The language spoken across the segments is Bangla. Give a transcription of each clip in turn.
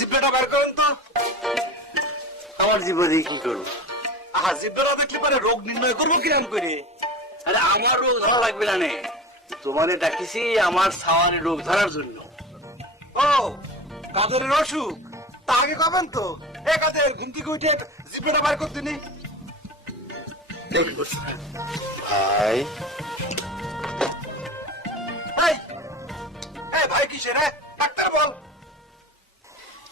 জিব্বাটা বের করেন তো। আমার জিব্বা দিয়ে কি করবো? আহা, জিব্বাটা দেখলে পরে রোগ নির্ণয় করবো কিরাম করে? আরে আমার রোগ ধরা লাগবে না নে, তোমারে ডাকিছি আমার সাওয়ারে রোগ ধরার জন্য। ও, কাদেরের অসুখ? তা আগে কবেন তো। এ কাদের, ঘুম থেকে উঠে জিব্বাটা বের করতে নি। ভাই এই, এই ভাই কিসের রে? ডাক্তার বল।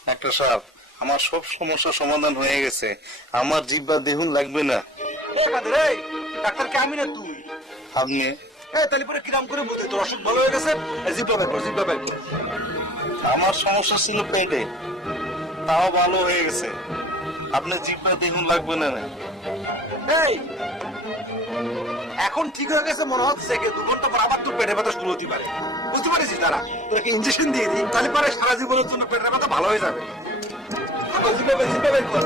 ডাক্তার সাহেব, আমার সব সমস্যা সমাধান হয়ে গেছে, আমার জিব্বা দেখুন লাগবে না। এ কাদের, এই ডাক্তার কে আমি না তুই? আপনি তাহলে পরে কিরাম করে বুঝে তোর অসুখ ভালো হয়ে গেছে? জিব্বা বের কর, জিব্বা বের কর। আমার সমস্যা ছিল পেটে, তাও ভালো হয়ে গেছে, আপনি জিব্বা দেখুন লাগবে না। এই, এখন ঠিক হয়ে গেছে মনে হচ্ছে, 2 ঘন্টা পর আবার তোর পেটে ব্যথা শুরু হতে পারে। বুঝতে পারিস তারা তোকে ইঞ্জেকশন দিয়ে দিই, তাহলে পরে সারা জীবনের জন্য পেটের ব্যথা ভালো হয়ে যাবে। জিব্বা বের কর।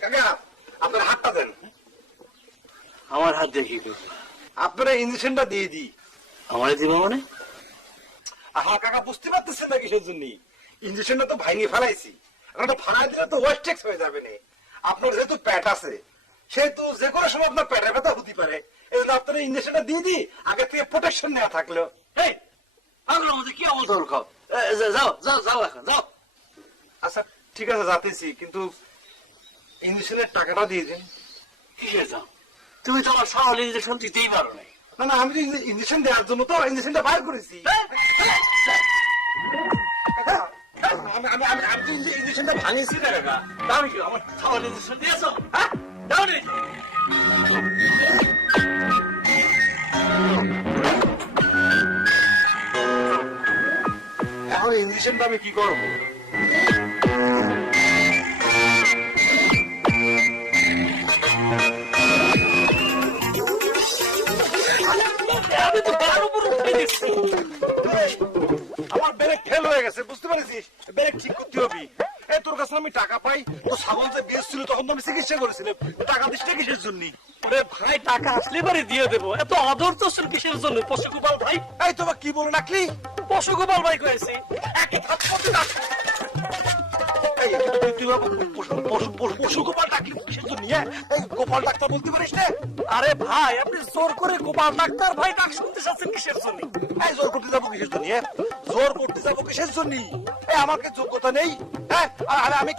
কাকা, আপনার হাতটা দেন। আমার হাত দিয়ে কি করবো? আপনারা ইঞ্জেকশনটা দিয়ে দিই। আমারে দিবা মানে? আহা কাকা, বুঝতে পারতেছেন না কিসের জন্য? ইঞ্জেকশনটা তো ভাঙিয়ে ফেলাইছি, এখন তো ফালাই দিলে তো ওয়েস্টেক্স হয়ে যাবে না। আপনার যেহেতু পেট আছে, সেহেতু যে কোনো সময় আপনার পেটের ব্যথা হতে পারে, এই জন্য আপনারা ইঞ্জেকশনটা দিয়ে দিই, আগে থেকে প্রোটেকশন নেওয়া থাকলো। এই পাগলের মধ্যে কি অবস্থা খাও? যাও যাও যাও এখন যাও। আচ্ছা ঠিক আছে, যাতেছি, কিন্তু ইঞ্জেকশনের টাকাটা দিয়ে দিন। কিসে যাও? তুমি তো আমার সাওয়াল ইঞ্জেকশন দিতেই পারো নাই। না না, আমি তো ইঞ্জেকশন দেওয়ার জন্য তো ইঞ্জেকশনটা বাইর করেছি। কাকা, আমি আমি আমি আমি তো ইঞ্জেকশনটা ভাঙিয়েছি না কাকা। দাও কি আমার সাওয়াল ইঞ্জেকশন দিয়েছো? হ্যাঁ দাও নি। এখন ইঞ্জেকশনটা আমি কি করবো? আমি তো তার উপর উঠে দিচ্ছি। আমার ব্রেক ফেল হয়ে গেছে, বুঝতে পারছিস? ব্রেক ঠিক করতে হবে। এই তোর কাছে আমি টাকা পাই, তো ছাগল যে বেশ ছিল তখন তো আমি চিকিৎসা করেছিলাম। টাকা দিস না কিসের জন্য? ওরে ভাই, টাকা আসলে বাড়ি দিয়ে দেবো, এত অধৈর্য ছিল কিসের জন্য? পশুগোপাল ভাই, এই তোমার কি বলে রাখলি? পশুগোপাল ভাই কয়েছে একই থাপ্পড়ে ডাক। এই তুই পশু গোপাল ডাকলি কিসের জন্য? এই গোপাল ডাক্তার বলতে পারিস না? আরে ভাই, আপনি জোর করে গোপাল ডাক্তার ভাই ডাক শুনতে চাচ্ছেন কিসের জন্য? এই জোর করতে যাবো কিসের জন্য? জোর করতে যাবো কিসের জন্য? আমার কি যোগ্যতা নেই? হ্যাঁ, আর আমি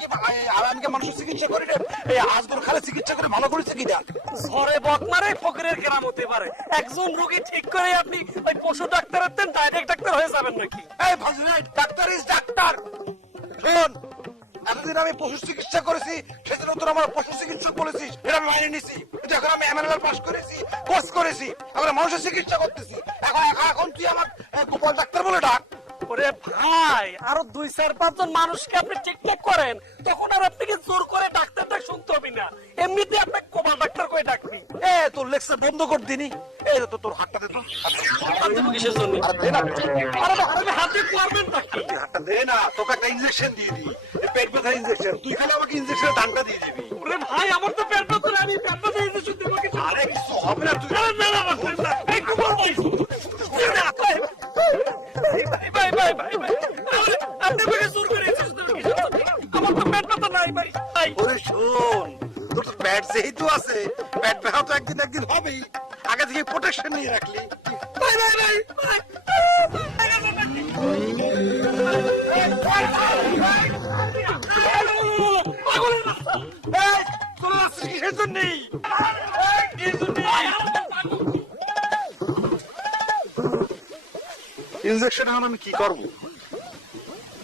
কি মানুষের চিকিৎসা করি না? এই আজগর খালে চিকিৎসা করে ভালো করেছে কিনা? ঝড়ে বকমারে ফকিরের কেরাম হতে পারে। একজন রোগী ঠিক করে আপনি ওই পশু ডাক্তারের দেন ডাইরেক্ট ডাক্তার হয়ে যাবেন নাকি? এই ভাজরাই, ডাক্তার ইজ ডাক্তার। শোন, এতদিন আমি পশু চিকিৎসা করেছি, সেজন্য তোর আমার পশু চিকিৎসক বলেছিস, এটা আমি মাইনে নিছি। কিন্তু এখন আমি এমএলএ পাস করেছি, কোর্স করেছি, এখন মানুষের চিকিৎসা করতেছি। এখন তুই আমার গোপাল ডাক্তার বলে ডাক। ওরে ভাই, আরো 2-4-5 জন মানুষকে আপনি ঠিকঠাক করেন, তখন আর আপনাকে জোর করে ডাক্তার ডাক শুনতে হবে না। এমনিতে আপনাকে গোপাল ডাক্তার করে ডাকবি। তোর লেকচার বন্ধ কর দিনি। এই তো তোর হাতটা দে তো। হাত দেবো কিসের জন্য? আরে দে না। আরে আপনি হাতে পারবেন নাকি? তুই হাতটা দে না, তোকে একটা ইনজেকশন দিয়ে দিই, পেট ব্যথা ইনজেকশন। তুই খালি আমাকে ইনজেকশনের দানটা দিয়ে দিবি। ওরে ভাই, আমার তো পেট ব্যথা, আমি পেট ব্যথা ইনজেকশন দেবো কি? আরে কিছু হবে না, তুই আরে না না না, এই গোপাল ভাই, ভাই ভাই ভাই ভাই, আপনি আমাকে জোর করে ইনজেকশন দেবেন কিসের জন্য? আমার তো পেট ব্যথা নাই ভাই। ভাই ওরে শোন, তোর তো পেট যেহেতু আছে, পেট ব্যথা তো একদিন হবেই। আগে থেকে প্রোটেকশন নিয়ে রাখলি। ভাই ভাই ভাই ভাই, তোর আসছিস কিসের জন্য? ইনজেকশন এখন আমি কি করবো?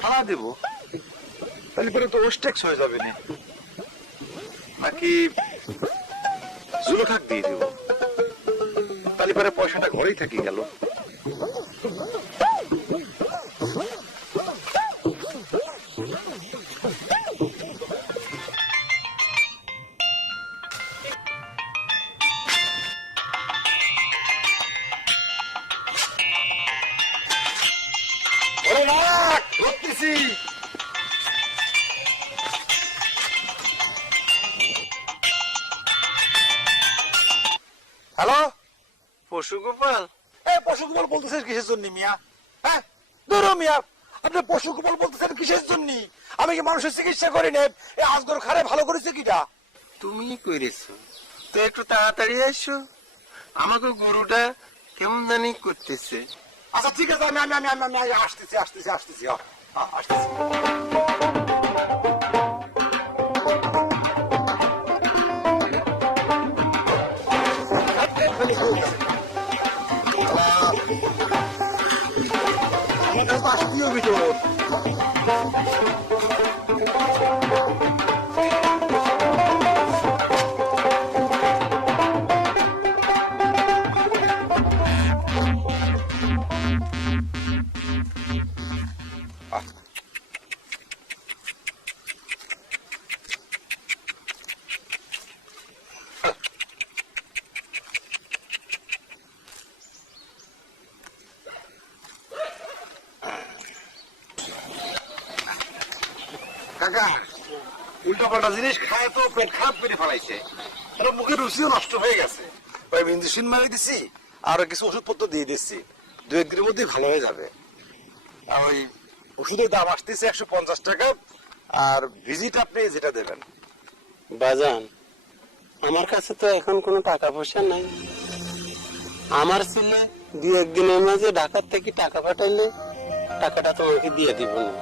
ফালা দেবো, তাহলে পরে তো ওস্টেক্স হয়ে যাবে না, নাকি জুলোঠাক দিয়ে দেবো, তাহলে পরে পয়সাটা ঘরেই থাকি গেল। ধরতেছি। হ্যালো, পশু গোপাল, এই পশু গোপাল বলতেছেন কিসের জন্য মিয়া? হ্যাঁ ধরো মিয়া, আপনি পশু গোপাল বলতেছেন কিসের জন্য? আমি কি মানুষের চিকিৎসা করি না? এই আজগর খারে ভালো করেছে কিটা? তুমি করেছো তো, একটু তাড়াতাড়ি আসো, আমাকে গরুটা কেমন জানি করতেছে। আচ্ছা ঠিক আছে, আমি আমি আমি আমি আমি আসতেছি আসতেছি আসতেছি আসতেছি। আসতেও ভিতর কাকা, উল্টা পাল্টা জিনিস খায় তো পেট খারাপ করে ফেলাইছে, মুখের রুচিও নষ্ট হয়ে গেছে। ইঞ্জেকশন মারি দিছি, আর কিছু ওষুধপত্র দিয়ে দিচ্ছি, 2-1 দিনের মধ্যে ভালো হয়ে যাবে। আর ওই ওষুধের দাম আসতেছে 150 টাকা, আর ভিজিট আপনি যেটা দেবেন। বাজান, আমার কাছে তো এখন কোনো টাকা পয়সা নাই। আমার ছেলে 2-1 দিনের মাঝে ঢাকার থেকে টাকা পাঠাইলে টাকাটা তোমাকে দিয়ে দিব না।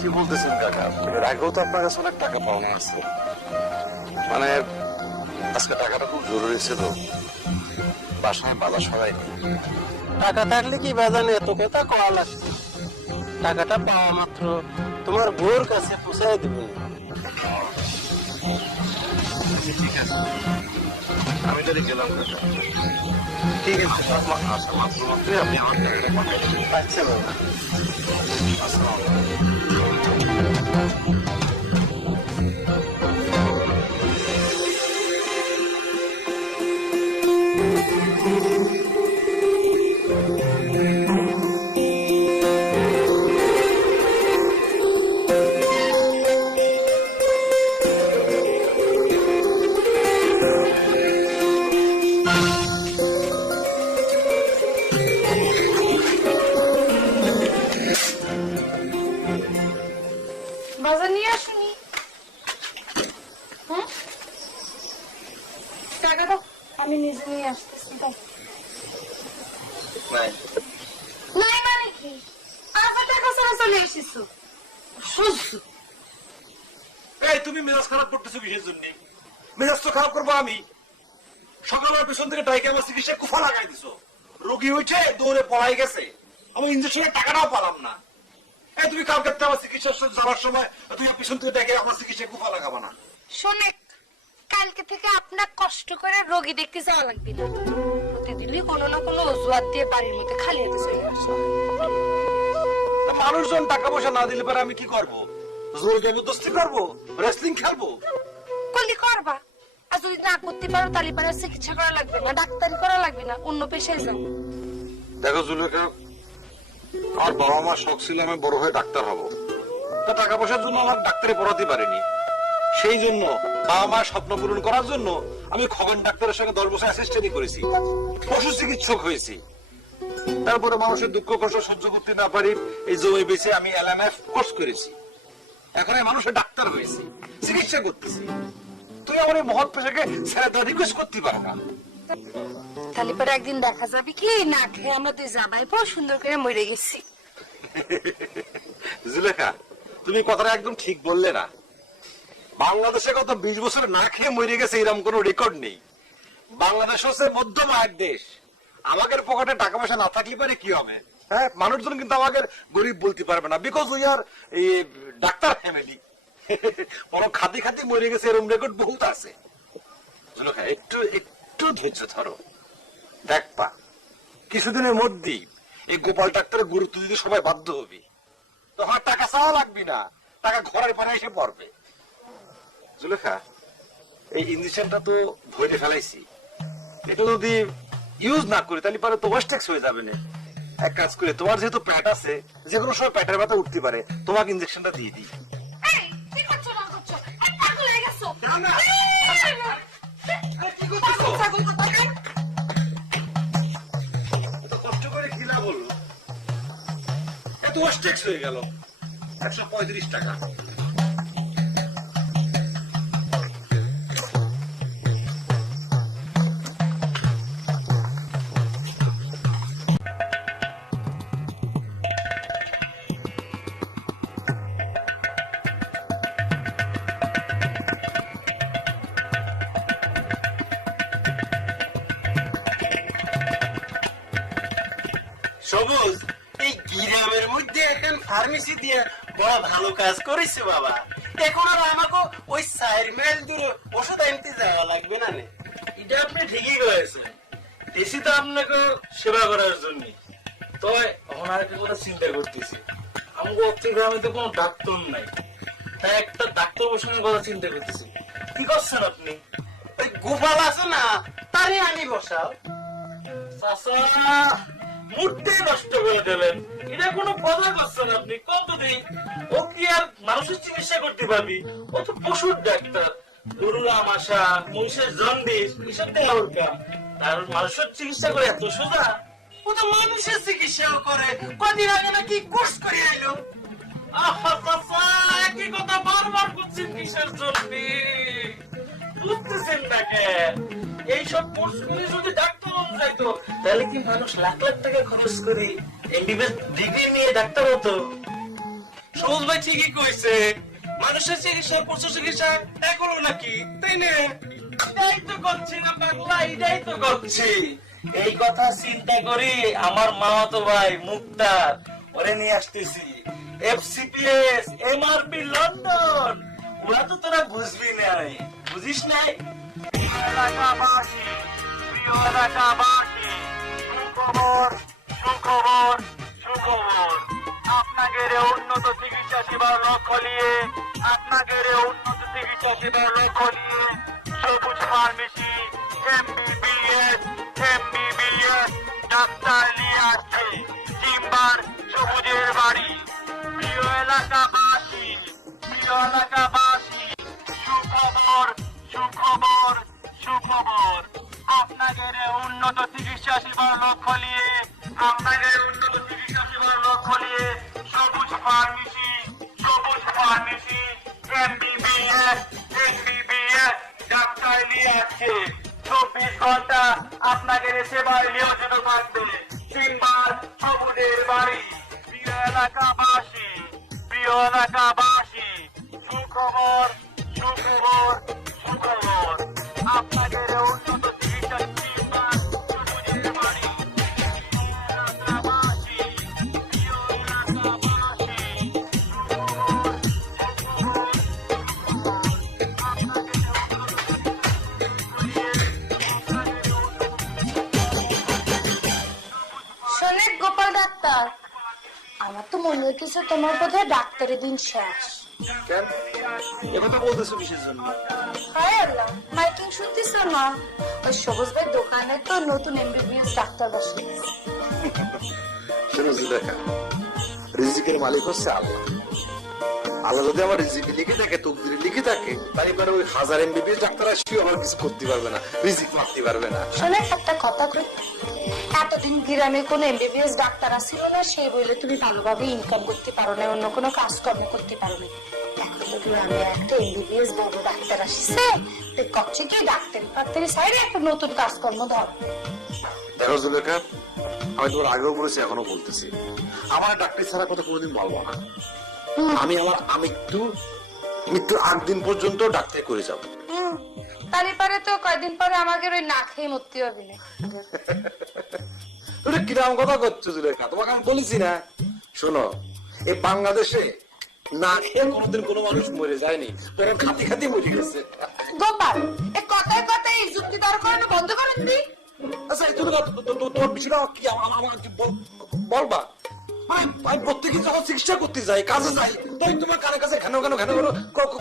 কি বলতেছেন কাকা? এর আগেও তো আপনার কাছে অনেক টাকা পাওনা আছে, মানে আজকে টাকাটা খুব জরুরি ছিল, বাসায় বাজার সবাই নেই। টাকা থাকলে কি বাজান এত কথা কওয়া লাগছে? টাকাটা পাওয়া মাত্র তোমার বউর কাছে পৌঁছায় দিব না। ঠিক আছে, আমি যদি গেলাম কাকা। ঠিক আছে, আসা মাত্র মাত্রই আপনি আমার টাকাটা পাঠিয়ে দেবেন। আচ্ছা বাবা। আসসালামু আলাইকুম। বাজার নিয়ে আসুনি। হ্যাঁ, টাকা দাও, আমি নিজে নিয়ে আসতেছি। দাও। নাই, নাই মানে কি? আবার টাকা ছাড়া চলে এসেছো। সহ্য। এই তুমি মেজাজ খারাপ করতেছো কিসের জন্য? মেজাজ তো খারাপ করবো আমি। সকালের পেছন থেকে ডাইকে আমার চিকিৎসা কুফা লাগাই দিছো, রোগী হয়েছে দৌড়ে পলাই গেছে, আমি ইঞ্জেকশনের টাকাটাও পেলাম না। এই তুমি কালকে আমার চিকিৎসা যাওয়ার সময় তুমি পিছন থেকে ডেকে আমার চিকিৎসা কুফা লাগাবা না। শোনে, কালকে থেকে আপনার কষ্ট করে রোগী দেখতে যাওয়া লাগবে না। প্রতিদিনই কোনো না কোনো অজুহাত দিয়ে বাড়ির মধ্যে খালি হাতে চলে আসো। মানুষজন টাকা পয়সা না দিলে পরে আমি কি করবো? জোর জবরদস্তি করবো? রেসলিং খেলবো? করলি করবা, আর যদি না করতে পারো তাহলে পারে চিকিৎসা করা লাগবে না, ডাক্তারি করা লাগবে না, অন্য পেশায় যাও। দেখো জুলেখা, আমার বাবা মার শখ ছিল আমি বড় হয়ে ডাক্তার হব, তা টাকা পয়সার জন্য আমার ডাক্তারি পড়াতে পারিনি। সেই জন্য বাবা মার স্বপ্ন পূরণ করার জন্য আমি খগেন ডাক্তারের সঙ্গে 10 বছর অ্যাসিস্ট্যান্টই করেছি, পশু চিকিৎসক হয়েছি। তারপরে মানুষের দুঃখ কষ্ট সহ্য করতে না পারি এই জমি বেঁচে আমি LMF কোর্স করেছি, এখন আমি মানুষের ডাক্তার হয়েছি, চিকিৎসা করতেছি। তুই আমার এই মহৎ পেশাকে ছেড়ে দেওয়ার রিকোয়েস্ট করতে পারো না। তাহলে পরে একদিন দেখা যাবে কি না খেয়ে আমরা দুই জামাই বউ সুন্দর করে মরে গেছি। জুলেখা, তুমি কথাটা একদম ঠিক বললে না। বাংলাদেশে গত 20 বছর না খেয়ে মরে গেছে এরকম কোন রেকর্ড নেই। বাংলাদেশ হচ্ছে মধ্যম আয়ের দেশ, আমাদের পকেটে টাকা পয়সা না থাকলে পারে কি হবে? হ্যাঁ, মানুষজন কিন্তু আমাদের গরিব বলতে পারবে না, because we are doctor family. বড় খাতি খাতি মরে গেছে এরকম রেকর্ড বহুত আছে। জুলেখা, একটু একটু ধৈর্য ধরো, দেখবা কিছুদিনের মধ্যেই এই গোপাল ডাক্তারের গুরুত্ব দিতে সবাই বাধ্য হবে। তোমার টাকা চাওয়া লাগবে না, টাকা ঘরের পারে এসে পড়বে। জুলেখা, এই ইঞ্জেকশনটা তো ভরে ফেলাইছি, এটা যদি ইউজ না করি তাহলে পরে তো ওয়েস্ট হয়ে যাবে না। এক কাজ করে, তোমার যেহেতু প্যাট আছে, যে কোনো সময় প্যাটের ব্যথা উঠতে পারে, তোমাকে ইঞ্জেকশনটা দিয়ে দিই। এই, কি করছো না করছো? এই, পাগল হয়ে গেছো? না, না। এই, কি করতেছো? পাগল ছাগল কথা। তো ট্যাক্স হয়ে গেল 135 টাকা। সবুজ, এই গ্রামের মধ্যে এখন ফার্মেসি দিয়ে বড় ভালো কাজ করেছে বাবা। এখন আর আমাকে ওই 4 মাইল দূরে ওষুধ আনতে যাওয়া লাগবে না। এটা আপনি ঠিকই করেছেন, এসি তো আপনাকে সেবা করার জন্য। তবে এখন আর একটা কথা চিন্তা করতেছি, আমাকে অত্রি গ্রামে তো কোনো ডাক্তার নাই, তাই একটা ডাক্তার বসানোর কথা চিন্তা করতেছি। কি করছেন আপনি? ওই গোপাল আছে না, তারে আনি বসাও। চাচা, মুহূর্তে নষ্ট করে দিলেন। এটা কোনো কথা করছেন আপনি? কতদিন ও কি আর মানুষের চিকিৎসা করতে পারবি? ও তো পশুর ডাক্তার। গরুর আমাশা, মহিষের জন্ডিস, এসব দেওয়া দরকার। আর মানুষের চিকিৎসা করে এত সোজা? ও তো মানুষের চিকিৎসাও করে। কদিন আগে নাকি কোর্স করে আইলো। আহা চাচা, একই কথা বারবার করছেন কিসের জন্য? বুঝতেছেন না কেন? এইসব কোর্স করে যদি ডাক্তার হতে যাইতো, তাহলে কি মানুষ লাখ লাখ টাকা খরচ করে এমবিবিএস ডিগ্রি নিয়ে ডাক্তার হতো? সবুজ ভাই ঠিকই কইছে, মানুষের চিকিৎসা পশু চিকিৎসা এগুলো নাকি, তাই না? এটাই তো করছি না পাগলা, এটাই তো করছি। এই কথা চিন্তা করি আমার মামাতো ভাই মুক্তার ওরে নিয়ে আসতেছি। এফসিপিএস, এমআরপি লন্ডন, ওরা তো তোরা বুঝবি নাই, বুঝিস নাই? এলাকাবাসী, প্রিয় এলাকাবাসী, সুখবর, সুখবর, সুখবর। আপনাদের উন্নত চিকিৎসা সেবার লক্ষ্য নিয়ে, আপনাদের উন্নত চিকিৎসা সেবার লক্ষ্য নিয়ে সবুজ ফার্মেসি এমবিবিএস ডাক্তার নিয়ে আসছে চেম্বার সবুজের বাড়ি। প্রিয় এলাকাবাসী, প্রিয় এলাকাবাসী, সুখবর, সুখবর, সুখবর। আপনাদের উন্নত চিকিৎসা সেবার লক্ষ্য নিয়ে, আপনাদের উন্নত চিকিৎসা সেবার লক্ষ্য নিয়ে সবুজ ফার্মেসি এমবিবিএস ডাক্তার নিয়ে আসছে। 24 ঘন্টা আপনাদের সেবায় নিয়োজিত থাকবে চেম্বার সবুজের বাড়ি। প্রিয় এলাকাবাসী, প্রিয় এলাকাবাসী, সুখবর, সুখবর, সুখবর। আপনাদের উন্নত চিকিৎসা চেম্বার সবুজের বাড়ি। এলাকাবাসী, প্রিয় এলাকাবাসী, শোনে গোপাল ডাক্তার, আমার তো মনে হইতেছে তোমার বোধহয় ডাক্তারের দিন শেষ। কেন কথা বলতেছো কিসের জন্য? হায় আল্লাহ, মাইকিং শুনতেছ না? ওই সবুজ ভাই দোকানে তো নতুন এমবিবিএস ডাক্তার বসে। শোনো জুলেখা, রিজিকের মালিক হচ্ছে আল্লাহ। আল্লাহ যদি আমার রিজিকে লিখে থাকে, তকদিরে লিখে থাকে, তাই মানে ওই 1000 এমবিবিএস ডাক্তার আসিও আমার কিছু করতে পারবে না, রিজিক মারতে পারবে না। শোনে একটা কথা কই, এতদিন গ্রামে কোন এমবিবিএস ডাক্তার আসছিল না, সেই বলে তুমি ভালোভাবে ইনকাম করতে পারো না, অন্য কোনো কাজকর্ম করতে পারো না। এখন তো গ্রামে একটা এমবিবিএস বড় ডাক্তার আসছে, তুই করছে কি ডাক্তারি সাইডে একটা নতুন কাজকর্ম ধর। দেখো জুলেখা, আমি তোমার আগেও বলেছি, এখনো বলতেছি, আমার ডাক্তার ছাড়া কথা কোনোদিন বলবো না। আমি আমার মৃত্যুর 8 দিন পর্যন্ত ডাক্তার করে যাব। তারই পরে তো কয়দিন পরে আমাকে ওই না খেয়ে মরতে হবে না। ওটা কিরাম কথা করছো জুলেখা, তোমাকে আমি বলেছি না? শোনো, এই বাংলাদেশে না খেয়ে কোনোদিন কোনো মানুষ মরে যায়নি, তোরা খাতি খাতি মরে গেছে। গোপাল, এই কথায় কথায় এই যুক্তি তর্ক করানো বন্ধ করেন দি। আচ্ছা, তোমার বিষয়টা কি আমার বলবা? আমি প্রত্যেকে যখন চিকিৎসা করতে যাই, কাজে যাই, তাই তোমার কানে কাছে ঘন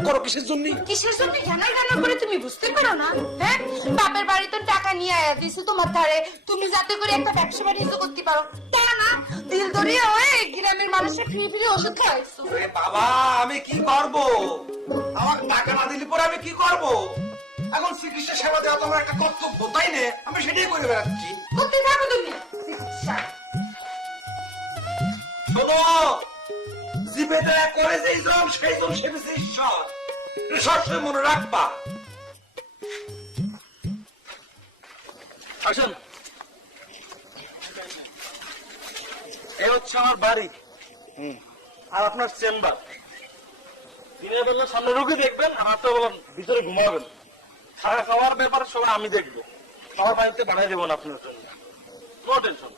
করো কিসের জন্য? কিসের জন্য ঘ্যানা ঘ্যানা করে তুমি বুঝতে পারো না? হ্যাঁ, বাপের বাড়ি তো টাকা নিয়ে আয়া দিছে তোমার ধারে, তুমি যাতে করে একটা ব্যবসা বাণিজ্য করতে পারো, তা না দিল দরিয়া হয়ে গ্রামের মানুষের ফ্রি ফ্রি ওষুধ খাওয়াইছো। বাবা, আমি কি করব? আমার টাকা না দিলে পরে আমি কি করব? এখন চিকিৎসা সেবা দেওয়া তো আমার একটা কর্তব্য, তাই না? আমি সেটাই করে বেড়াচ্ছি। করতে থাকো তুমি চিকিৎসা। শোনো, জিভে দয়া করে যেই জন সেই জন সেবেছে ঈশ্বর, এটা সবসময় মনে রাখবা। আসেন, এই হচ্ছে আমার বাড়ি আর আপনার চেম্বার। দিনের বেলা সামনে রুগী দেখবেন, আর রাতে বেলা ভিতরে ঘুমাবেন। খাওয়া খাওয়ার ব্যাপারে সবাই আমি দেখবো, আমার বাড়িতে বাড়াই দেবো না আপনার জন্য, নো টেনশন।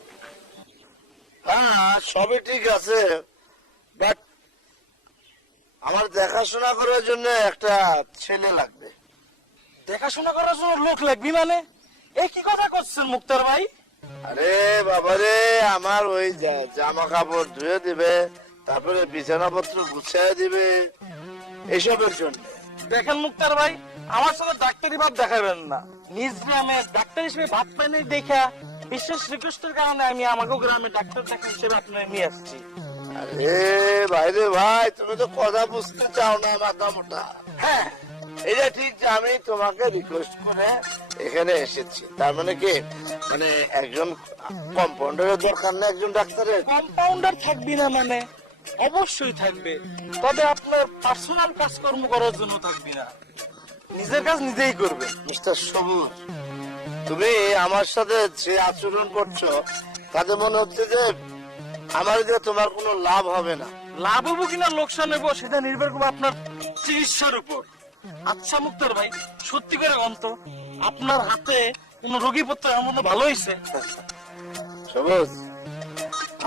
হ্যাঁ, সবই ঠিক আছে, বাট আমার দেখাশোনা করার জন্য একটা ছেলে লাগবে। দেখাশোনা করার জন্য লোক লাগবি মানে? এই কি কথা করছেন মুক্তার ভাই? আরে বাবারে, আমার ওই জামা কাপড় ধুয়ে দিবে, তারপরে বিছানাপত্র গুছিয়ে দিবে, এসবের জন্য। দেখেন মুক্তার ভাই, আমার সাথে ডাক্তারি ভাব দেখাবেন না। নিজ গ্রামে ডাক্তার হিসেবে ভাত পাইনি দেখা বিশেষ রিকোয়েস্টের কারণে আমি আমাকেও গ্রামে ডাক্তার দেখা হিসেবে আপনার নিয়ে আসছি। আরে ভাইরে ভাই, তুমি তো কথা বুঝতে চাও না, মাথা মোটা। হ্যাঁ, এটা ঠিক যে আমি তোমাকে রিকোয়েস্ট করে এখানে এসেছি, তার মানে কি, মানে একজন কম্পাউন্ডারের দরকার না একজন ডাক্তারের? কম্পাউন্ডার থাকবি না মানে? অবশ্যই থাকবে, তবে আপনার পার্সোনাল কাজকর্ম করার জন্য থাকবি না, নিজের কাজ নিজেই করবে। মিস্টার সবুজ, তুমি আমার সাথে যে আচরণ করছো তাতে মনে হচ্ছে যে আমার দিয়ে তোমার কোনো লাভ হবে না। লাভ হবো কিনা লোকসান নেবো সেটা নির্ভর করবে আপনার চিকিৎসার উপর। আচ্ছা মুক্তার ভাই, সত্যি করে অন্ত আপনার হাতে কোন রোগী পড়তে এমন ভালো হয়েছে? সবুজ,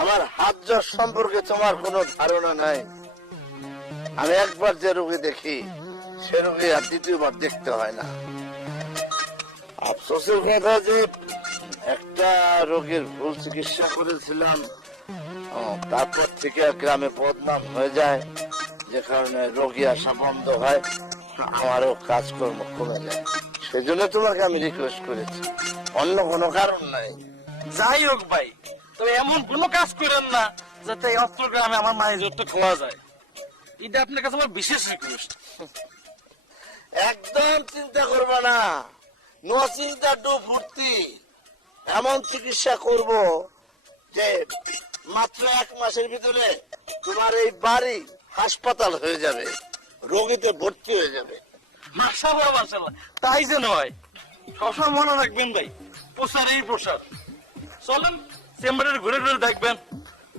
আমার হাত জ্বর সম্পর্কে তোমার কোনো ধারণা নাই। আমি একবার যে রোগী দেখি সে রোগী আর দ্বিতীয়বার দেখতে হয় না। আফসোসের কথা যে একটা রোগীর ভুল চিকিৎসা করেছিলাম, তারপর থেকে গ্রামে বদনাম হয়ে যায়, যে কারণে রোগী আসা বন্ধ হয়, আমারও কাজকর্ম কমে যায়। সেজন্য তোমাকে আমি রিকোয়েস্ট করেছি, অন্য কোনো কারণ নাই। যাই হোক ভাই, তবে এমন কোনো কাজ করেন না যাতে এই অস্ত্র গ্রামে আমার মায়ের জোরটা খোয়া যায়। এটা আপনার কাছে আমার বিশেষ রিকোয়েস্ট। একদম চিন্তা করবে না, নো চিন্তা ডু ফুর্তি। এমন চিকিৎসা করব যে মাত্র 1 মাসের ভিতরে তোমার এই বাড়ি হাসপাতাল হয়ে যাবে, রোগীতে ভর্তি হয়ে যাবে। মাশাআল্লাহ মাশাআল্লাহ, তাই যেন হয়। সবসময় মনে রাখবেন ভাই, প্রসার এই প্রসার। চলেন চেম্বারের ঘুরে ঘুরে দেখবেন।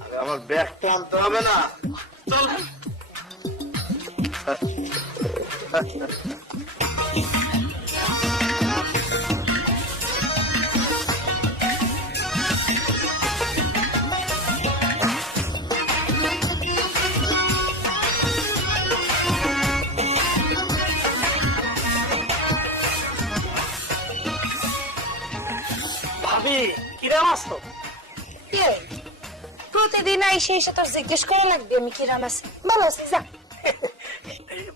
আরে আমার ব্যাগটা আনতে হবে না? চলেন। ভাবি কিরাম আছো? কে? প্রতিদিন আইসে এসে তোর জিজ্ঞেস করা লাগবে আমি কিরাম আছি। ভালো আছি, যা।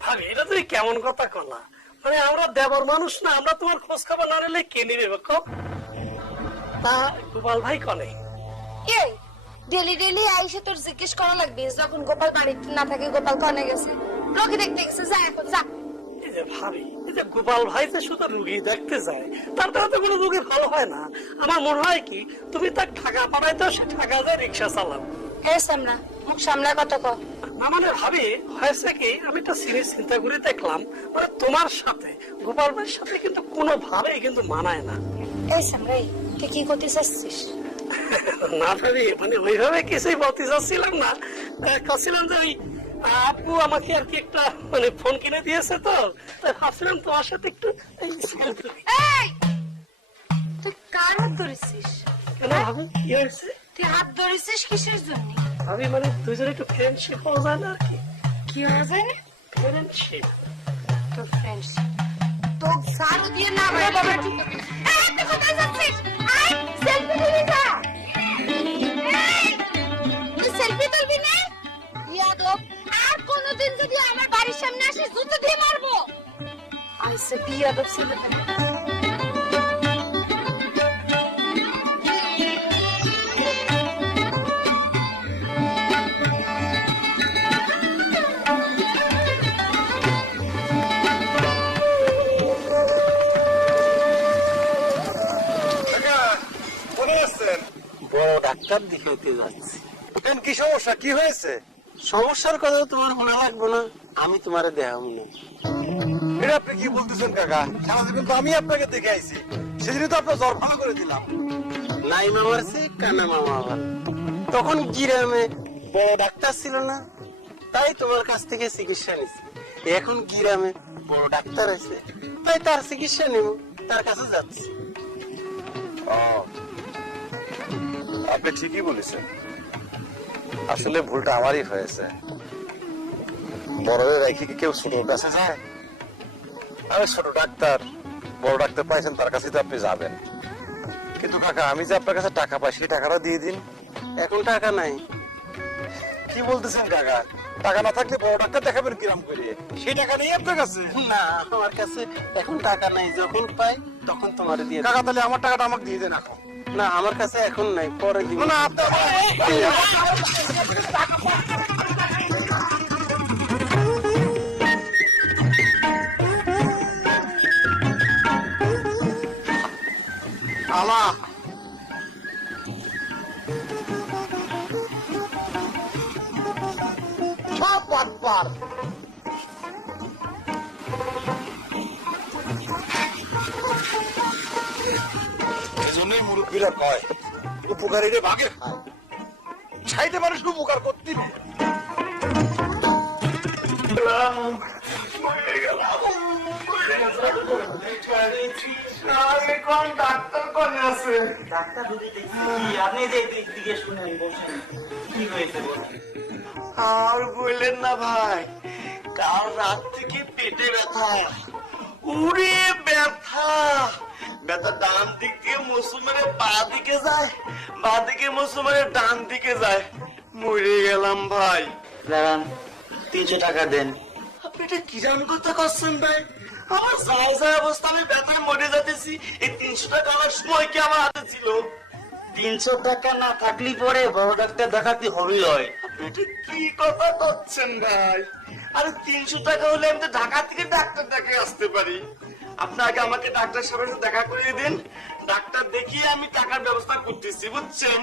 ভাবি এটা তুই কেমন কথা কলা? মানে আমরা দেবর মানুষ না, আমরা তোমার খোঁজ খবর না নিলে কে নিবে কম? তা গোপাল ভাই কনে? কে? ডেলি ডেলি আইসে তোর জিজ্ঞেস করা লাগবে যখন গোপাল বাড়িতে না থাকে গোপাল কনে গেছে, রোগী দেখতে গেছে, যা এখন যা। এই যে ভাবি, এই যে গোপাল ভাই যে শুধু রুগী দেখতে যায়, তার দ্বারা তো কোনো রুগী ভালো হয় না। আমার মনে হয় কি তুমি তার টাকা পাঠাইতেও সে টাকা যায় রিক্সা চালাও। এই সামনা, মুখ সামলা কথা কর। না মানে ভাবি হয়েছে কি, আমি একটা সিরিয়াস চিন্তা করে দেখলাম, মানে তোমার সাথে গোপাল ভাইয়ের সাথে কিন্তু কোনো ভাবেই কিন্তু মানায় না। এই সামরাই, তুই কি করতে চাচ্ছিস? না ভাবি, মানে ওইভাবে কিছুই বলতে চাচ্ছিলাম না, চাচ্ছিলাম যে ওই আপু আমাকে আর কি একটা মানে ফোন কিনে দিয়েছে, তো তাই ভাবছিলাম তোমার সাথে একটু এই selfie তুলি। এই, তুই কার হাত ধরেছিস? কেন ভাবি, কি হয়েছে? তুই হাত ধরেছিস কিসের জন্য? ভাবি মানে দুজনে একটু ফ্রেন্ডশিপ হওয়া যায় না আর কি? কি হওয়া যায় না? ফ্রেন্ডশিপ। তোর ফ্রেন্ডশিপ তো সারু দিয়ে না ভাই বাবা। এই তুই কোথায় যাচ্ছিস? আই সেলফি তুলি যা। এই তুই সেলফি তুলবি না? ইয়াদব, আর কোনদিন যদি আমার বাড়ির সামনে আসিস জুতো দিয়ে মারবো। আইসে বিয়াদব ছেলে। কোথায় যাচ্ছেন? বড় ডাক্তার দেখাইতে যাচ্ছি। কেন কি সমস্যা, কি হয়েছে? সমস্যার কথা তোমার মনে লাগবে না, আমি তোমারে দেখাবো না। এটা আপনি কি বলতেছেন কাকা? সারা জীবন তো আমি আপনাকে দেখে আইছি, সেদিনই তো আপনার জ্বর ভালো করে দিলাম। নাই মামার চেয়ে কানা মামা আবার। তখন গ্রামে বড় ডাক্তার ছিল না, তাই তোমার কাছ থেকে চিকিৎসা নিছি। এখন গ্রামে বড় ডাক্তার আছে, তাই তার চিকিৎসা নেব, তার কাছে যাচ্ছি। আপনি ঠিকই বলেছেন, আসলে ভুলটা আমারই হয়েছে। বড়দের রেখে কি কেউ ছোট কাছে যায়? আমি ছোট ডাক্তার, বড় ডাক্তার পাইছেন, তার কাছে তো আপনি যাবেন। কিন্তু কাকা, আমি যে আপনার কাছে টাকা পাই, সেই টাকাটা দিয়ে দিন। এখন টাকা নাই। কি বলতেছেন কাকা? টাকা না থাকলে বড় ডাক্তার দেখাবেন কিরাম করে? সেই টাকা নেই আপনার কাছে? না, আমার কাছে এখন টাকা নাই, যখন পাই তখন তোমার দিয়ে দেব। কাকা, তাহলে আমার টাকাটা আমাকে দিয়ে দেন এখন। না, আমার কাছে এখন নাই, পরে দিব। না, আপনার আলা সব বাটপার। এই জন্যই মুরব্বীরা কয়, উপকারীরে ভাগে খায়, ছাইতে মানুষ উপকার করতে নেই। আর বললেন না ভাই, কাল রাত থেকে পেটে ব্যথা, উড়ে ব্যথা। ব্যথা ডান দিক থেকে মৌসুমের পা দিকে যায়, বা দিকে মৌসুমের ডান দিকে যায়। মরে গেলাম ভাই। দাঁড়ান, 300 টাকা দেন। আপনি এটা কি জান কথা করছেন ভাই? আমার যায় যায় অবস্থা, আমি ব্যথায় মরে যাচ্ছি। এই 300 টাকা আমার সময় কি আমার হাতে ছিল? 300 টাকা না থাকলে পরে বড় ডাক্তার দেখাতে হবেই হয়। আপনি এটা কি কথা করছেন ভাই? আরে 300 টাকা হলে আমি তো ঢাকা থেকে ডাক্তার দেখে আসতে পারি। আপনি আগে আমাকে ডাক্তার সাহেবের সাথে দেখা করিয়ে দিন, ডাক্তার দেখিয়ে আমি টাকার ব্যবস্থা করতেছি, বুঝছেন?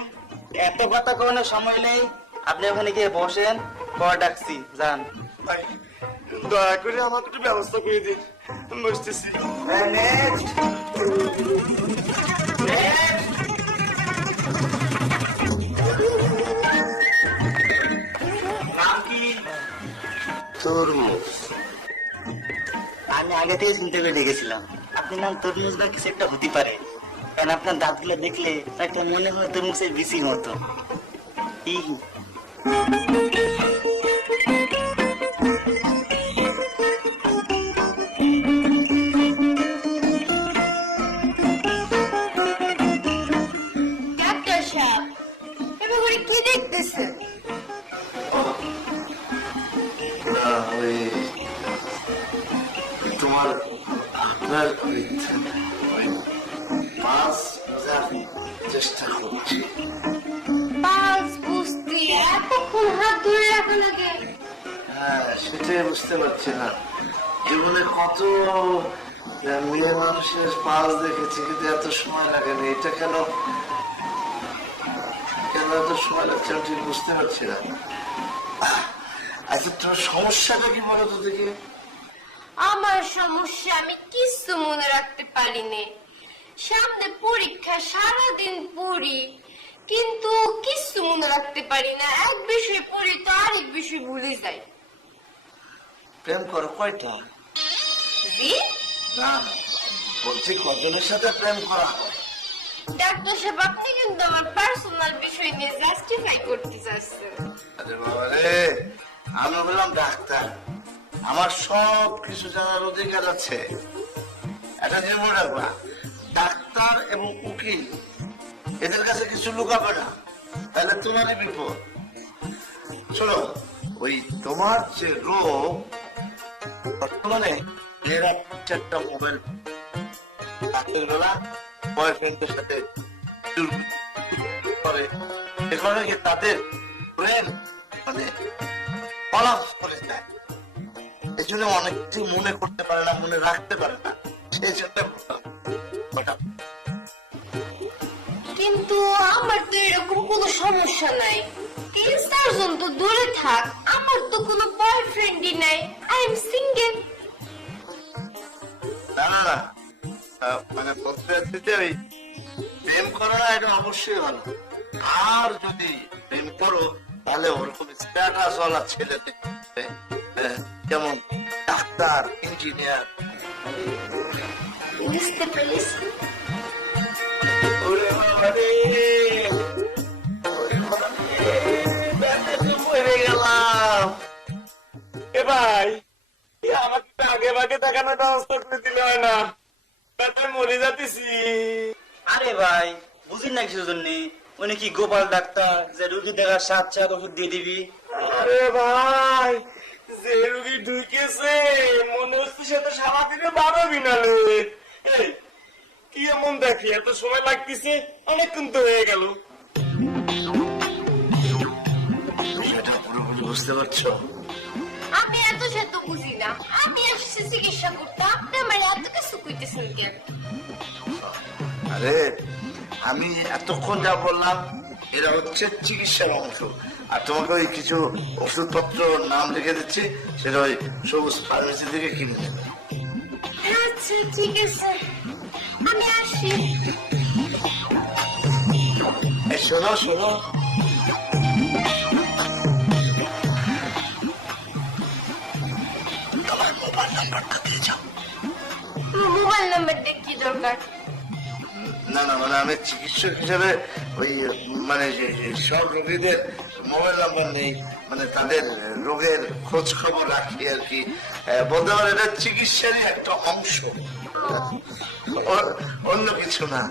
এত কথা কোনো সময় নেই, আপনি ওখানে গিয়ে বসেন, পরে ডাকছি, যান। ভাই, দয়া করে আমাকে একটু ব্যবস্থা করে দিন, আমি বসতেছি। নাম কি? তরমুজ। আমি আগে থেকে চিন্তা করে দেখেছিলাম আপনার নাম তরমুজ বা কিছু একটা হতে পারে, কারণ আপনার দাঁতগুলো দেখলে একটা মনে হয় তরমুজের বিচির মতো। ই ডাক্তার সাহেব, এবার করে কি দেখতেছেন? ওই তোমার আপনার ইচ্ছা, ওই মাছ বোঝার চেষ্টা করছি। পালস বুঝতে এতক্ষণ হাত ধরে রাখা লাগে? হ্যাঁ, সেটাই বুঝতে পারছি না। জীবনে কত মেয়ে মানুষের পাল দেখেছি, কিন্তু এত সময় লাগেনি। এটা কেন কেন এত সময় লাগছে আমি ঠিক বুঝতে পারছি না। আচ্ছা, তোর সমস্যাটা কি বলো তো দেখি? আমার সমস্যা আমি কিছু মনে রাখতে পারিনি। সামনে পরীক্ষা, সারাদিন পড়ি কিন্তু কিছু মনে রাখতে পারি না। এক বিষয় পড়ি তো আরেক বিষয় ভুলে যাই। প্রেম করো কয়টা? জি না, বলছি কজনের সাথে প্রেম করা? ডাক্তার সাহেব, আপনি কিন্তু আমার পার্সোনাল বিষয় নিয়ে জাস্টিফাই করতে চাচ্ছেন। আরে বাবা রে, আমি বললাম ডাক্তার, আমার সব কিছু জানার অধিকার আছে। এটা যে মনে রাখবা, ডাক্তার এবং উকিল এদের কাছে কিছু লুকাবে না, তাহলে তোমারই বিপদ। শোনো, ওই তোমার যে রোগ, বর্তমানে এরা 4টা মোবাইল রাতের বেলা বয়ফ্রেন্ডের সাথে করে, এখানে কি তাদের প্রেম মানে পালাপ করে দেয়। এই জন্য অনেকটি মনে করতে পারে না, মনে রাখতে পারে না। সেই জন্য কিন্তু আমার তো এরকম কোনো সমস্যা নাই। তিন তো দূরে থাক, আমার তো কোনো বয়ফ্রেন্ডই নাই, আই এম সিঙ্গেল। না না না, মানে পদ্ধতিতে ওই প্রেম করো না, এটা অবশ্যই ভালো। আর যদি প্রেম করো তাহলে ওরকম স্ট্যাটাস ওয়ালা ছেলে দেখবে, যেমন ডাক্তার, ইঞ্জিনিয়ার। বুঝতে পেরেছি। ওরে বাবা রে, ওরে বাবা রে, ব্যথাতে মরে গেলাম। এ ভাই, আমাকে একটু আগে ভাগে দেখানোর ব্যবস্থা করে দিলে হয় না? ব্যথায় মরে যাতেছি। আরে ভাই বুঝি না কিছুর জন্য, উনি কি গোপাল ডাক্তার যে রুগী দেখার সাথে সাথে ওষুধ দিয়ে দিবি? আরে ভাই, যে রুগী ঢুকেছে মনে হচ্ছে সে তো সারাদিনে 12 বিনালে। এই, কি এমন দেখি এত সময় লাগতেছে? অনেকক্ষণ তো হয়ে গেল। বিষয়টা পুরোপুরি বুঝতে পারছো? আমি এত সেত বুঝি না, আমি আসছি চিকিৎসা করতে, আপনি আমার এত কিছু কইতেছেন কেন? আরে আমি এতক্ষণ যা বললাম এরা হচ্ছে চিকিৎসার অংশ, আর তোমাকে ওই কিছু ওষুধপত্র নাম লিখে দিচ্ছি, সেটা ওই সবুজ ফার্মেসি থেকে কিনে নেবে। আচ্ছা ঠিক আছে, আমি আসি। এই শোনো শোনো, তোমার মোবাইল নাম্বারটা দিয়ে যাও। মোবাইল নাম্বার দিয়ে কি দরকার? না না, মানে আমি চিকিৎসক হিসেবে ওই মানে যে সব রোগীদের মোবাইল নাম্বার নেই, মানে তাদের রোগের খোঁজ খবর রাখি আর কি। বলতে পারে এটা চিকিৎসারই একটা অংশ, অন্য কিছু না।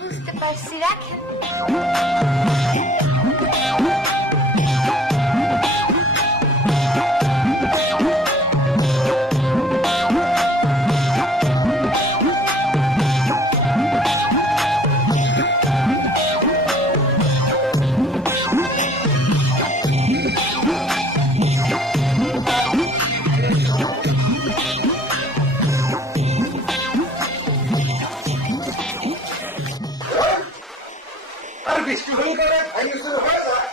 বুঝতে পারছি, রাখেন। আর বৃষ্টি হয়ে গেলে ভাঙে শুরু হয়ে যায়।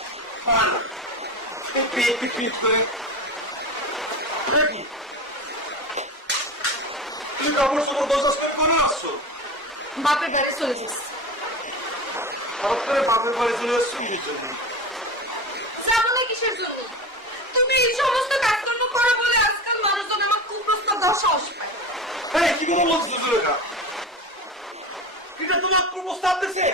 পিট পিট পিট করে তুমি কাপড় চোপড় দশ করে করে আসছো, বাপের বাড়ি চলে যাচ্ছি। হঠাৎ করে বাপের বাড়ি চলে আসছো কি জন্য? যাবো না কিসের জন্য? তুমি এই সমস্ত কাজকর্ম করো বলে আজকাল মানুষজন আমার কুপ্রস্তাব দেওয়ার সাহস পায়। হ্যাঁ, কি কথা বলছো সুলেখা? এটা তোমার কুপ্রস্তাব দিছে?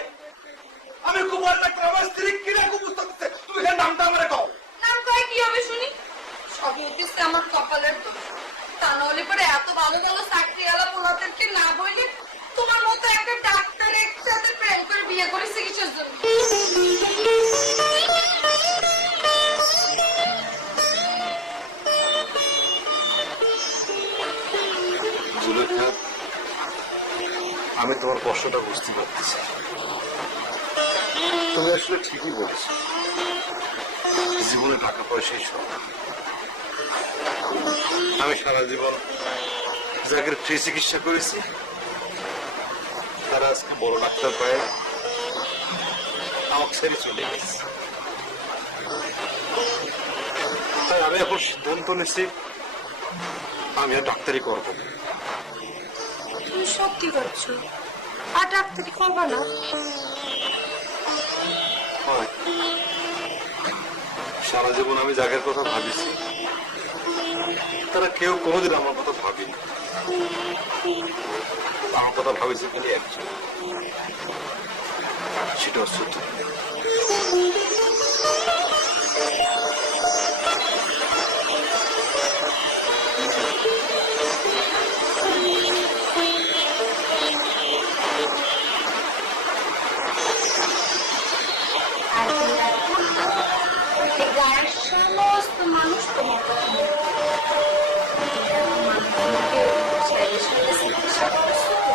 আমি কুমার ডাক্তার, আমার স্ত্রী কিনা কুপ্রস্তাব দিচ্ছে? তুমি এখানে নামটা আমার কও। নাম কয় কি হবে শুনি? সবই হচ্ছে আমার কপালের দোষ। তা নাহলে পরে এত ভালো ভালো চাকরিওয়ালা পোলাদেরকে না বললে তোমার মতো একটা ডাক্তার একসাথে প্রেম করে বিয়ে করেছে কিসের জন্য? সুলেখা, আমি তোমার কষ্টটা বুঝতে পারতেছি। তুমি আসলে ঠিকই বলেছো, জীবনে টাকা পয়সাই সব। আমি সারা জীবন যাকে ফ্রি চিকিৎসা করেছি তারা আজকে বড় ডাক্তার পায় আমাকে ছেড়ে চলে গেছে। তাই আমি এখন সিদ্ধান্ত নিচ্ছি আমি আর ডাক্তারি করবো। তুমি সত্যি করছো? আর ডাক্তারি করবা না? হয়। সারা জীবন আমি যাদের কথা ভাবিছি তারা কেউ কোনোদিন আমার কথা ভাবিনি। আমার কথা ভাবিছি কিন্তু একজন, সেটা হচ্ছে তুমি। গায়ের সমস্ত মানুষ তোমার কথা বলে। মানুষকে ছেড়ে ছেড়ে চিকিৎসা করছো তো?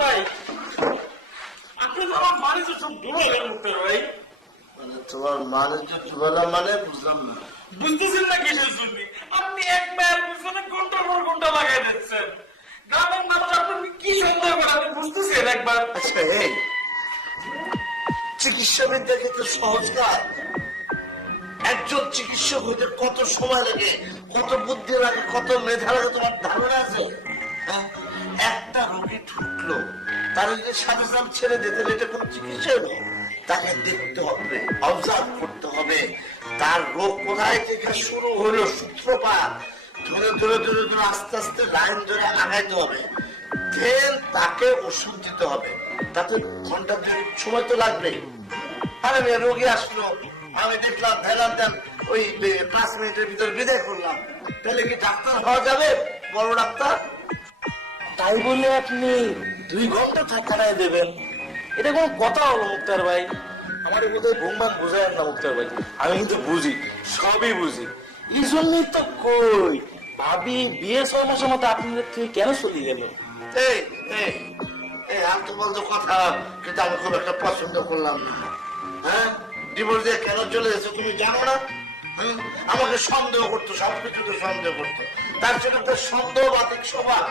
ভাই, আপনি তো আমার বাড়িতে সব ডুবে গেলেন ভাই। মানে তোমার মানে যে কি বলা মানে বুঝলাম না। বুঝতেছেন না কিসের জন্য? আপনি এক মায়ের পিছনে ঘন্টার পর ঘন্টা লাগাই দিচ্ছেন। গ্রামের মানুষ আপনাকে কি সন্দেহ করে আপনি বুঝতেছেন একবার? আচ্ছা এই চিকিৎসাবিদ্যা ক্ষেত্রে সহজ কাজ। একজন চিকিৎসক হতে কত সময় লাগে, কত বুদ্ধি লাগে, কত মেধা লাগে তোমার ধারণা আছে? হ্যাঁ? একটা রোগী ঢুকলো, তার যদি সাথে সাথে ছেড়ে দিতে এটা কোন চিকিৎসা হলো? তাকে দেখতে হবে, অবজার্ভ করতে হবে, তার রোগ কোথায় থেকে শুরু হলো সূত্রপাত ধরে ধরে ধরে ধরে আস্তে আস্তে লাইন ধরে আগাইতে হবে, দেন তাকে ওষুধ দিতে হবে। তাতে ঘন্টা 2 সময় তো লাগবে। আরে রোগী আসলো, আমি দেখলাম ধ্যান দেন ওই 5 মিনিটের ভিতরে বিদায় করলাম, তাহলে কি ডাক্তার হওয়া যাবে? বড় ডাক্তার? তাই বলে আপনি 2 ঘন্টা ঠাকানায় দেবেন? এটা কোন কথা হলো মুক্তার ভাই? আমার বোধহয় ঘুমবান বোঝায় না মুক্তার ভাই। আমি কিন্তু বুঝি, সবই বুঝি। এই জন্যই তো কই ভাবি বিয়ে 6 মাসের মতো আপনাদের থেকে কেন চলে গেল? এই এই এই আলতু বলতো কথা কিন্তু আমি খুব একটা পছন্দ করলাম না। হ্যাঁ, ডিভোর্স দিয়ে কেন চলে গেছে তুমি জানো না? আমাকে সন্দেহ করতো, সবকিছুতে সন্দেহ করতো, তার জন্য একটা সন্দেহবাদিক স্বভাব।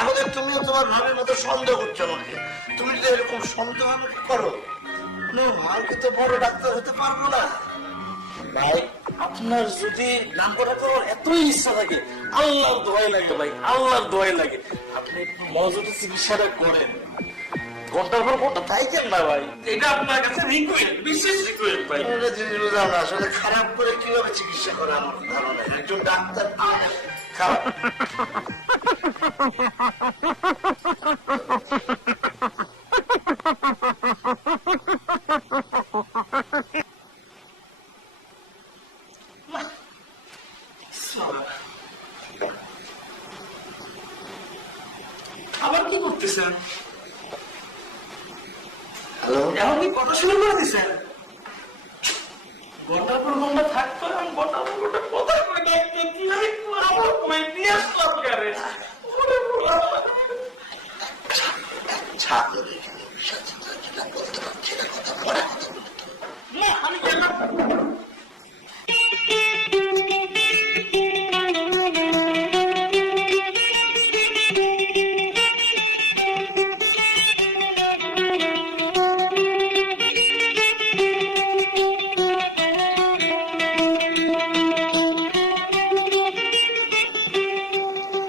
এখন তুমিও তোমার ভাবের মতো সন্দেহ করছো আমাকে। তুমি যদি এরকম সন্দেহ আমাকে করো, আমি তো বড় ডাক্তার হতে পারবো না। ভাই আপনার যদি নাম করা করার এতই ইচ্ছা থাকে, আল্লাহর দোয়াই লাগে ভাই, আল্লাহর দোয়াই লাগে, আপনি একটু মনোযোগে চিকিৎসাটা করেন। ঘন্টার পর ঘন্টা থাকেন না ভাই, এটা আপনার কাছে রিকোয়েস্ট, বিশেষ রিকোয়েস্ট ভাই। একটা জিনিস বুঝলাম না, আসলে খারাপ করে কিভাবে চিকিৎসা করে আমার ধারণা একজন ডাক্তার খারাপ। আবার কি করতেছেন? হ্যালো, এখন কি কথা শুরু করে দিচ্ছেন? ঘন্টার পর ঘন্টা থাকতো, আমি ঘন্টার পর ঘন্টা কথা কই ডাক্তার, কি আমি আমার কই নিয়ে আসলাম কারে? ওরে বাবা। না, আমি গেলাম।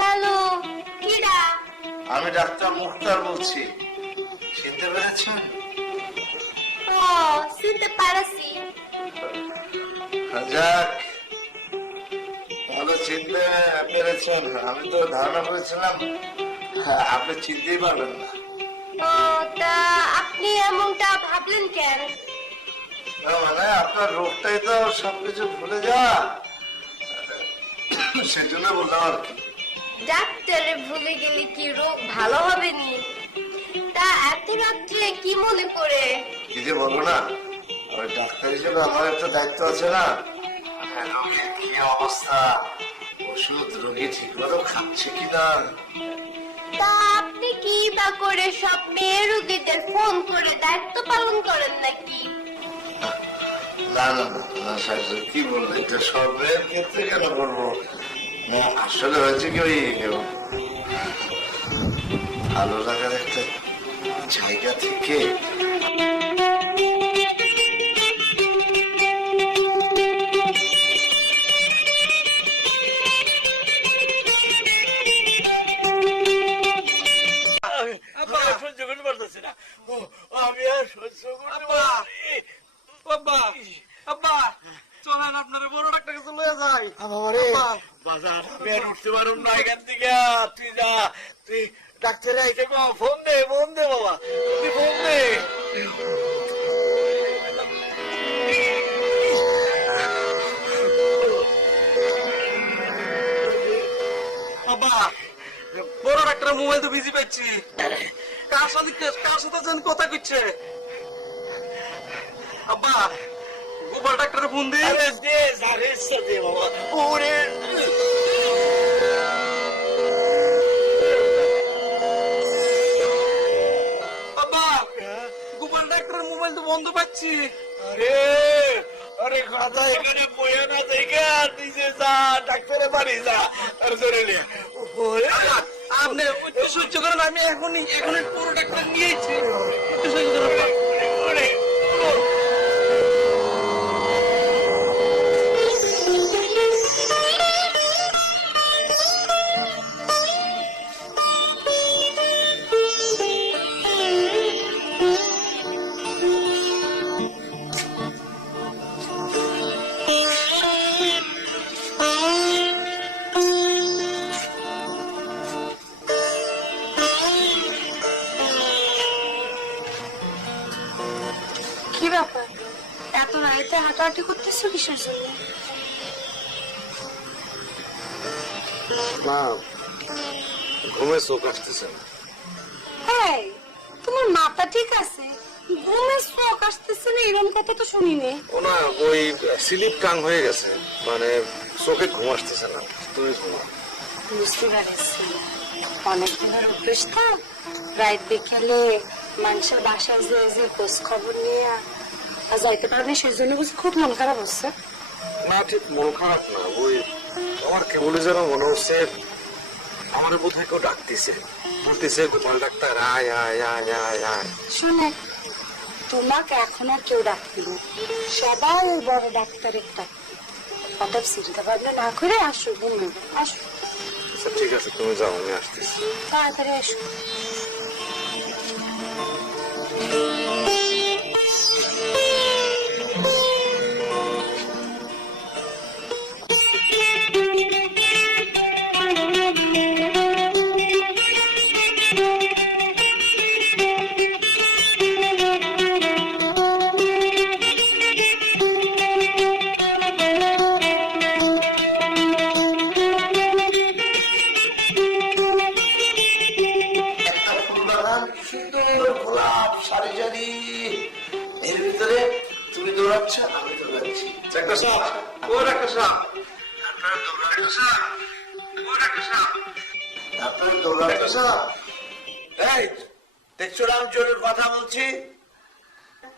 হ্যালো, কিডা? আমি ডাক্তার মুক্তার বলছি, চিনতে পেরেছেন? ও, চিনতে পারছি। যাক, ভালো চিনতে পেরেছেন। আমি তো ধারণা করেছিলাম আপনি চিনতেই পারবেন না। ও, তা আপনি এমনটা ভাবলেন কেন? না, মানে আপনার রোগটাই তো সবকিছু ভুলে যাওয়া, সেজন্য বললাম আর কি। ডাক্তারে ভুলে গেলে কি রোগ ভালো হবে নি? তা এত রাত্রে কি মনে করে? কি যে বলো না, ওই ডাক্তার হিসেবে আমার একটা দায়িত্ব আছে না। রোগীর কি অবস্থা, ওষুধ রোগী ঠিক মতো খাচ্ছে কিনা। তা আপনি কি বা করে সব মেয়ে রোগীদের ফোন করে দায়িত্ব পালন করেন নাকি? না না না, শাশুড়ি কি বলবো, এটা সব মেয়ের ক্ষেত্রে কেন করবো? না, আসলে হয়েছে কি, ওই ভালো লাগার একটা জায়গা থেকে সহ্য করতে পারতেছি না, আমি আর সহ্য করতে পারছি। আব্বা, আব্বা, চলেন আপনার বড় ডাক্তার কাছে লয়ে যাই। বাজার আমি আর উঠতে পারুম না এখান থেকে। তুই যা, তুই ডাক্তারে আইতে ফোন দে বাবা, তুই ফোন দে। বাবা, বড় ডাক্তার মোবাইল তো বিজি পাচ্ছি। কার সাথে যেন কথা কইছে। আব্বা, গোপাল ডাক্তার ফোন দে। দে যারে ইচ্ছা দে বাবা। ওরে বাবা, গোপাল গোপাল ডাক্তারের মোবাইল তো বন্ধ পাচ্ছি। আরে আরে কথা এখানে বইয়ে না থেকে নিচে যা, ডাক্তারের বাড়ি যা, আর ধরে নে। আপনি একটু সহ্য করেন, আমি এখনই পুরো ডাক্তার নিয়েছি, একটু সহ্য করেন। কি ব্যাপার, এত রাইতে হাঁটাহাঁটি করতেছো কিসের জন্য? না, ঘুমে চোখ আসতেছে না। এই, তোমার মাথা ঠিক আছে? ঘুমে চোখ আসতেছে না এরকম কথা তো শুনিনি। ও না, ওই স্লিপ টাং হয়ে গেছে, মানে চোখে ঘুম আসতেছে না। তুমি ঘুমা। বুঝতে পারছি, অনেক দিনের অভ্যেস তো রাত বিকেলে মানুষের বাসায় যে যে খোঁজ খবর নিয়ে আর যাইতে পারেনি, সেই জন্য বুঝি খুব মন খারাপ হচ্ছে। না, ঠিক মন খারাপ না, ওই আমার কেবলই যেন মনে হচ্ছে আমার বোধ হয় কেউ ডাকতেছে, বলতেছে গোপাল ডাক্তার আয় আয় আয় আয় আয়। শুনে, তোমাকে এখন আর কেউ ডাকবে না, সবাই ওই বড় ডাক্তারের ডাকবে। অতএব চিন্তা ভাবনা না করে আসো, ঘুমে আসো। আচ্ছা ঠিক আছে, তুমি যাও, আমি আসতেছি। তাড়াতাড়ি আসো। সুন্দর গোলাপ সারি সারি, এর ভিতরে তুমি দৌড়াচ্ছ, আমি দৌড়াচ্ছি। ডাক্তার সাহেব, ও ডাক্তার সাহেব, ডাক্তার সাহেব, ও ডাক্তার সাহেব। আপনার দৌড়াচ্ছ? এই দেখছো না আমি জরুরি কথা বলছি?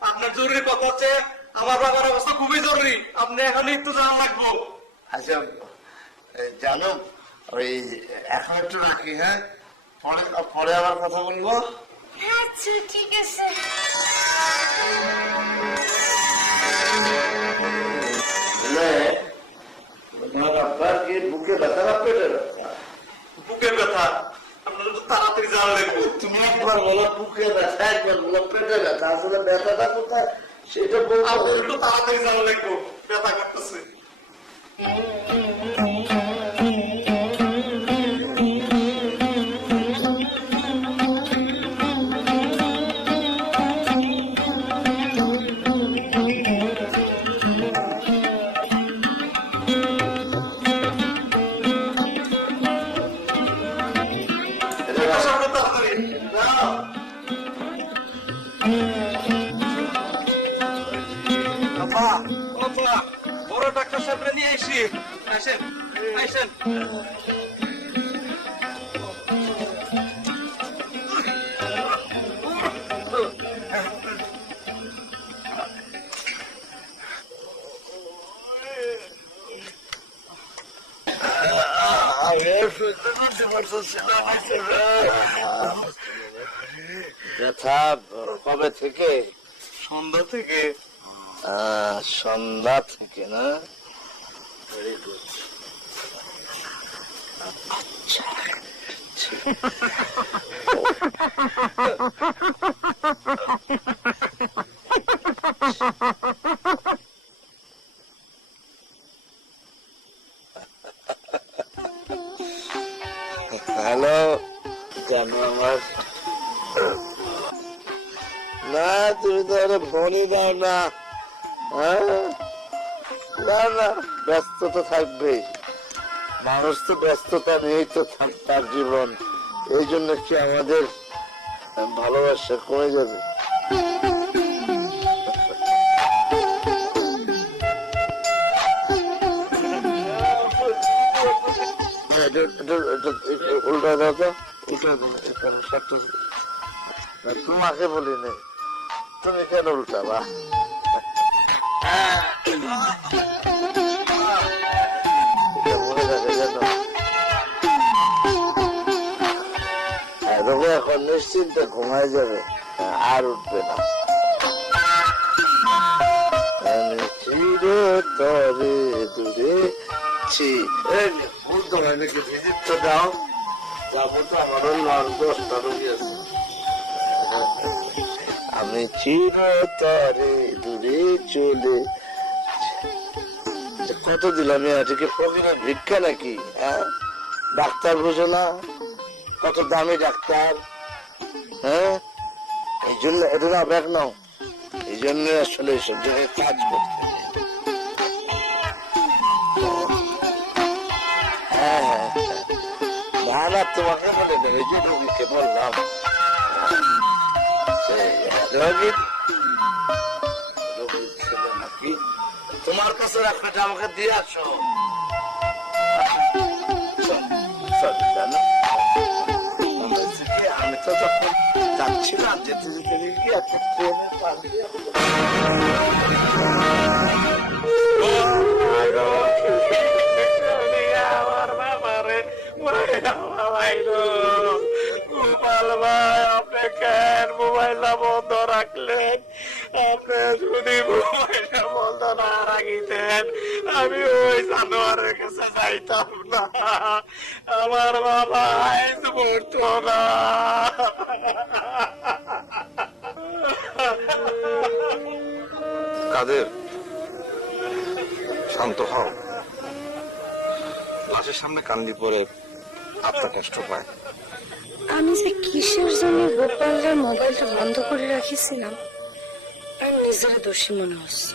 আপনার জরুরি কথা হচ্ছে, আমার বাবার অবস্থা খুবই জরুরি, আপনি এখন একটু জানা লাগবো। আচ্ছা জানো, ওই এখন একটু রাখি, হ্যাঁ, পরে পরে আবার কথা বলবো। আচ্ছা ঠিক আছে। আপনার কি বুকে ব্যথা না পেটে ব্যথা? বুকের ব্যথা, আপনার একটু তাড়াতাড়ি জানা লাগবো। তুমি একবার বলো বুকে ব্যথা, একবার বলো পেটে ব্যথা, আসলে ব্যথাটা কোথায় সেটা বলতে আপনার হবে। একটু তাড়াতাড়ি জানা লাগবো, ব্যথা করতেছে। বড় ডাক্তার সাহেব নিয়ে এসি, আসেন আসেন। ব্যথা কবে থেকে? সন্ধ্যা থেকে। সন্ধ্যা থেকে না? Very good. হ্যালো, জানো আমার না, তুমি তো আরে ফোনই দাও না। না না, ব্যস্ত তো থাকবেই, মানুষ তো ব্যস্ততা নিয়েই তো তার জীবন, এই জন্য কি আমাদের ভালোবাসা কমে যাবে? উল্টা দাও তো, উল্টা দাও, তোমাকে বলি নেই, তুমি কেন উল্টাবা? এটা মনে রাখে জানো, রোগী এখন নিশ্চিন্তে ঘুমায় যাবে, আর উঠবে না। আমি চিরতরে দূরেছি। ভুল তো হয় নাকি? ভিজিটটা দাও, যাবো তো আমারও 9-10টা রোগী আছে। আমি চিরতরে দূরে চলে। কত দিলাম এটাকে? ফকিরের ভিক্ষা নাকি? হ্যাঁ, ডাক্তার বোঝো না কত দামি ডাক্তার? হ্যাঁ, এই জন্য এটা না ব্যাগ নাও, এই জন্য আসলে এইসব জায়গায় কাজ করতে নেই। হ্যাঁ হ্যাঁ, না না, তোমাকে বলে দেবে, এই যে রোগীকে বললাম রোগীর ছিল নাকি, তোমার কাছে রাখবে, আমাকে দিয়ে আসো। আমি তো যখন যাচ্ছিলাম যেতে যেতে দেখি একটা ট্রেনের পাশ দিয়ে আমার বাবারে গোপাল ভাই, আপনি কেন মোবাইলটা বন্ধ রাখলেন? আপনি যদি মোবাইলটা বন্ধ না রাখিতেন আমি ওই জানোয়ারের কাছে যাইতাম না, আমার বাবা আইজ মরতো না। কাদের, শান্ত হও। লাশের সামনে কান্দি পরে আত্মা কষ্ট পায়। আমি যে কিসের জন্য গোপালের মোবাইলটা বন্ধ করে রাখিছিলাম, আমি নিজের দোষী মনে হচ্ছে।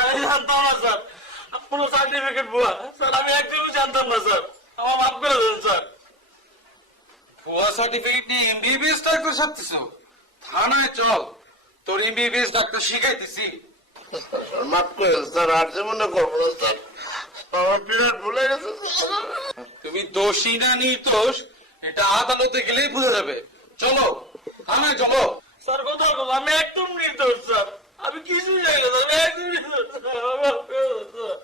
আমি জানতাম না স্যার, কোনো সার্টিফিকেট ভুয়া স্যার, আমি একদমই জানতাম না স্যার, আমার মাফ করে দেন স্যার। ভুয়া সার্টিফিকেট নিয়ে এমবিবিএস ডাক্তার সাজতেছো? থানায় চল, তোর এমবিবিএস ডাক্তার শিখাইতেছি। মাফ করে স্যার, আর যে মনে করবো না স্যার, আমার বিরাট ভুলে গেছে। তুমি দোষী না নির্দোষ এটা আদালতে গেলেই বোঝা যাবে। চলো থানায় চলো। স্যার কোথাও কথা, আমি একদম নির্দোষ স্যার, আমি কিছুই জানি না স্যার, আমি একদম নির্দোষ স্যার, আমার মাফ করে দেন স্যার।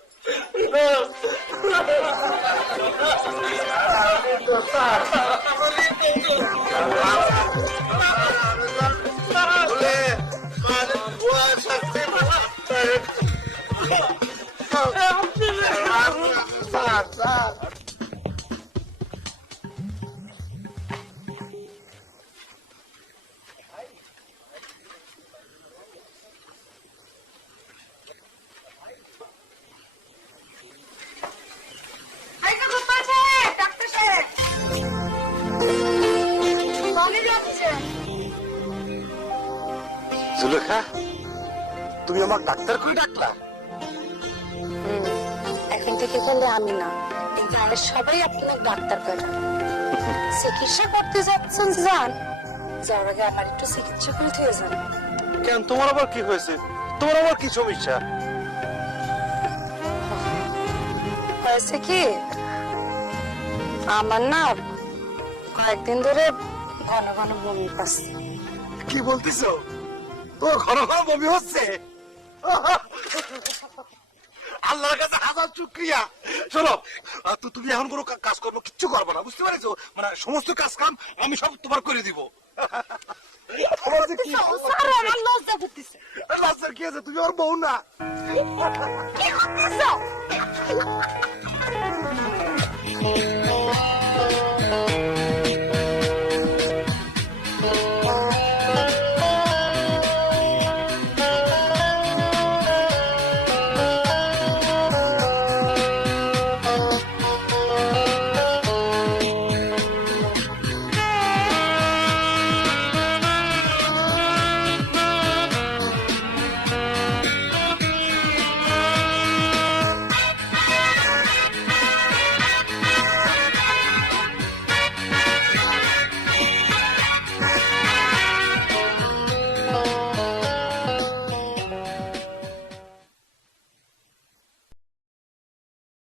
জুলেখা, তুমি আমার ডাক্তার করে ডাকলা? এখন থেকে তাহলে আমি না, কিন্তু আমরা সবাই আপনার ডাক্তার করে চিকিৎসা করতে যাচ্ছেন, যান, যাওয়ার আগে আমার একটু চিকিৎসা করে দিয়ে যান। কেন, তোমার আবার কি হয়েছে? তোমার আবার কি সমস্যা? হয়েছে কি, আমার না কয়েকদিন ধরে ঘন ঘন বমি পাচ্ছে। কি বলতেছো? তোমার ঘন ঘন বমি হচ্ছে? আল্লাহর কাছে হাজার শুকরিয়া। শোনো, তো তুমি এখন কোনো কাজকর্ম কিচ্ছু করবো না, বুঝতে পারছো? মানে সমস্ত কাজ কাম আমি সব তোমার করে দিব। আমার যে কি লজ্জা করতেছে। লজ্জার কি আছে? তুমি আমার বউ না? কি করতেছ?